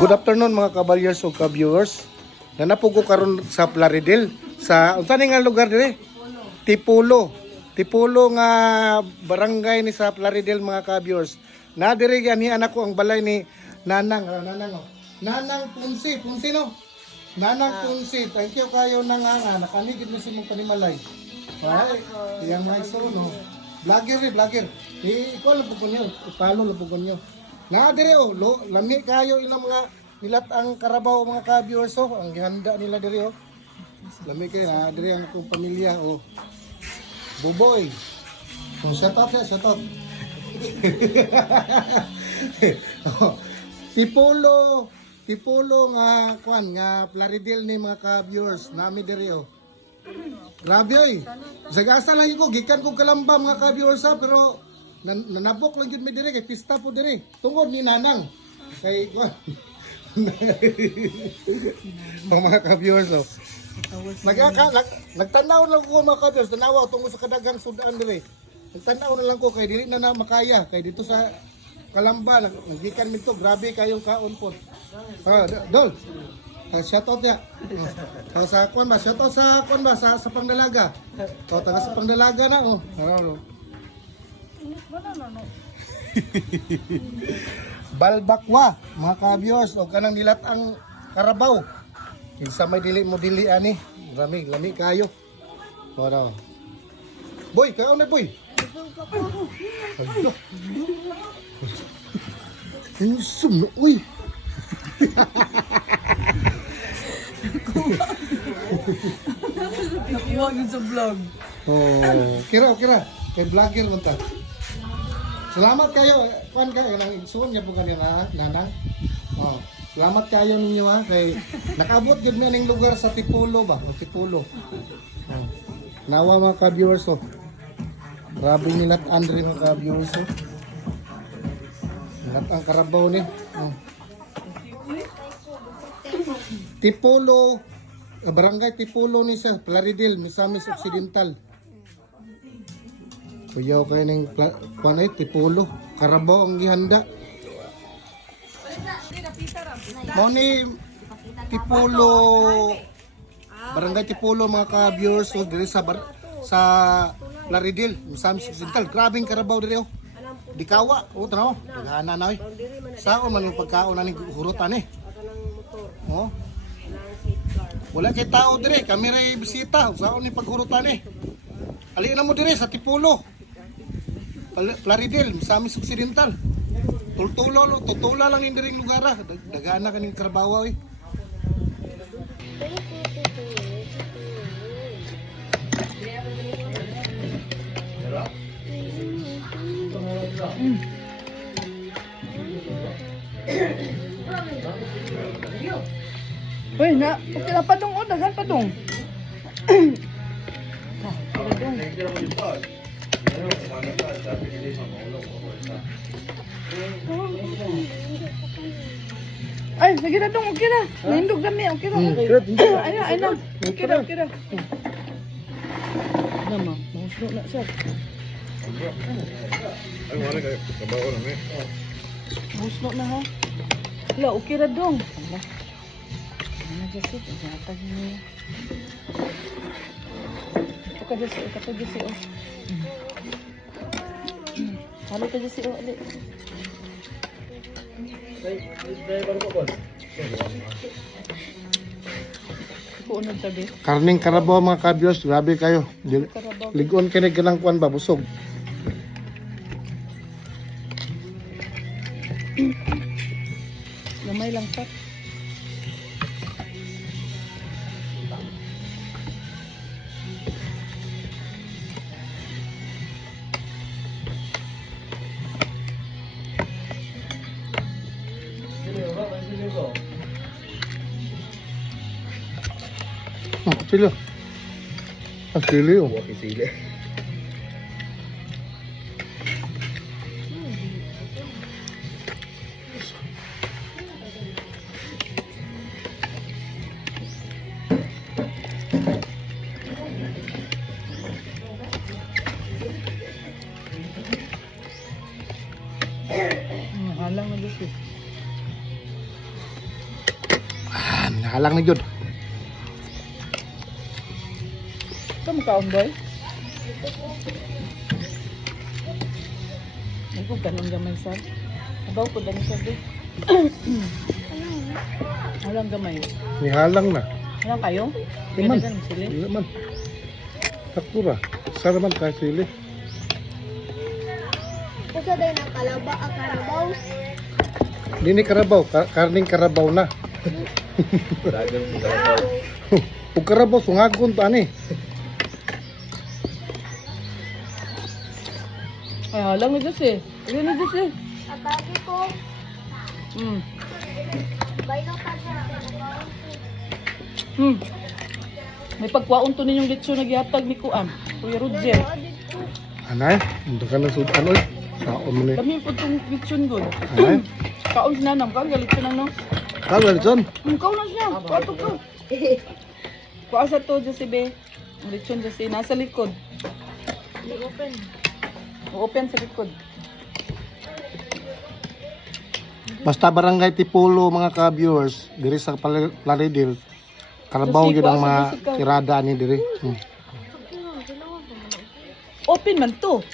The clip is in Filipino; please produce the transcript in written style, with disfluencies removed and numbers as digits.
Good afternoon mga kabalyers o ka-viewers. Nanapo ko karon sa Plaridel sa unsa nga lugar dire? Tipulo. Tipulo nga barangay ni sa Plaridel mga ka-viewers. Na dire gani anak ko ang balay ni Nanang, Nanang Punsi, no. Nanang Punsi, thank you kayo nang nakanigid na si mong panimalay. Ay, yang nice no. Vlogger. Ikaw lang po niyo, follow lang po niyo. Na dire lami kayo ilang mga nilat ang karabaw mga ka-viewers ang gihanda nila dire lami kayo na dire ang akong pamilya Buboy. Shout out. Tipulo nga kwan nga Plaridel ni mga ka-viewers nami dire Grabe Sagasa lang ko gikan ko Kalamba mga ka-viewers pero nanabok lang yun may dire kay pista po dire tungod ni Nanang kay mga ka-viewers nagtanaw lang ko mga ka-viewers tanawa tungod sa kadagang sudan dire nagtanaw na lang ko kay dili na makaya kay dito sa Kalamba nagikan minto grabe kayong kaon po Dol shout out ya sa kwan ba shout out sa kwan ba sa pangdalaga taga sa pangdalaga na Balbakwa mga ka-viewers o kanang nilat ang karabaw kinsa may dili mo dili ani lami kayo wala boy kayo na boy insum no uy Nakuha yun sa vlog. Kira kay vlogger man ta. Salamat kayo. Kuan kayo nang igsoon niya po kanina Nanang. Salamat kayo ninyo kay nakaabot gid na ning lugar sa Tipulo ba? O Tipulo. Nawa mga ka-viewers Grabe nilat Andre mga ka-viewers Nilat ang karabaw ni. Tipulo, barangay Tipulo ni sa Plaridel, Misamis Occidental. Kuyaw kayo ng panay, Tipulo, karabaw ang gihanda. Mo ni Tipulo, barangay Tipulo mga ka-viewers diri sa Plaridel, Misamis Occidental. Grabing karabaw diri Dikawa, tanaw, tagaana na Saon man yung pagkaon na ni hurutan Wala kay tao dire, kami ray bisita. Saon ni paghurutan Ali na mo dire sa Tipulo. Plaridel, Misamis Occidental. Tutula lang ni diring lugar Dagana kaning Karabawa Uy, okay na padong dagan padong. Ay, sige na dong, okay na. Nahindog kami, okay na. Ay na. Okay na. Nama, mahuslo na siya. Ay, wala kayo. Trabaho na Mahuslo na ha. Hala, okay na dong. Nagasit, natag niya. Ito ka dyan si Halo ka dyan si Ali. Kuunod sabi. Karning karabaw mga ka-viewers, grabe kayo. Ligon kayo ganang kuan ba, busog. Lamay lang sa. Sila. Sili Sili. Halang na dito. Halang na jud. Ito mo kaon, boy? Ay, kung ganun gamay, sir. Abaw ko dami, sir, di. Halang gamay. Nihalang na. Halang kayo? Di man. Ganun sila. Di man. Sakura. Saraman ka sili. Kasi dahil ng kalaba ang karabaw. Di ni karabaw, karning karabaw na. Ug karabaw sungagon to ani. Ay, halang na Diyos eh. Halang na Diyos eh. Atake ko. Bailo pa siya. May pagkwaon to ninyong litso na gihatag ni Kuan. Kuya Roger. Anay, ndo ka na sud anoy. Saon mo ni. Kami po itong litson good. Anay. Kaon si nanam. Kaon galit siya no? Kala John. Kaon na siya. Kuwato ka. Kuha sa to, Jose Ang litson, Jose. Nasa likod. Open. Open sa likod. Basta barangay Tipolo mga ka-viewers, diri sa Plaridel. Karabaw Kasi gyud ang kuha mga sa ikaw. tirada ni diri. Open man to.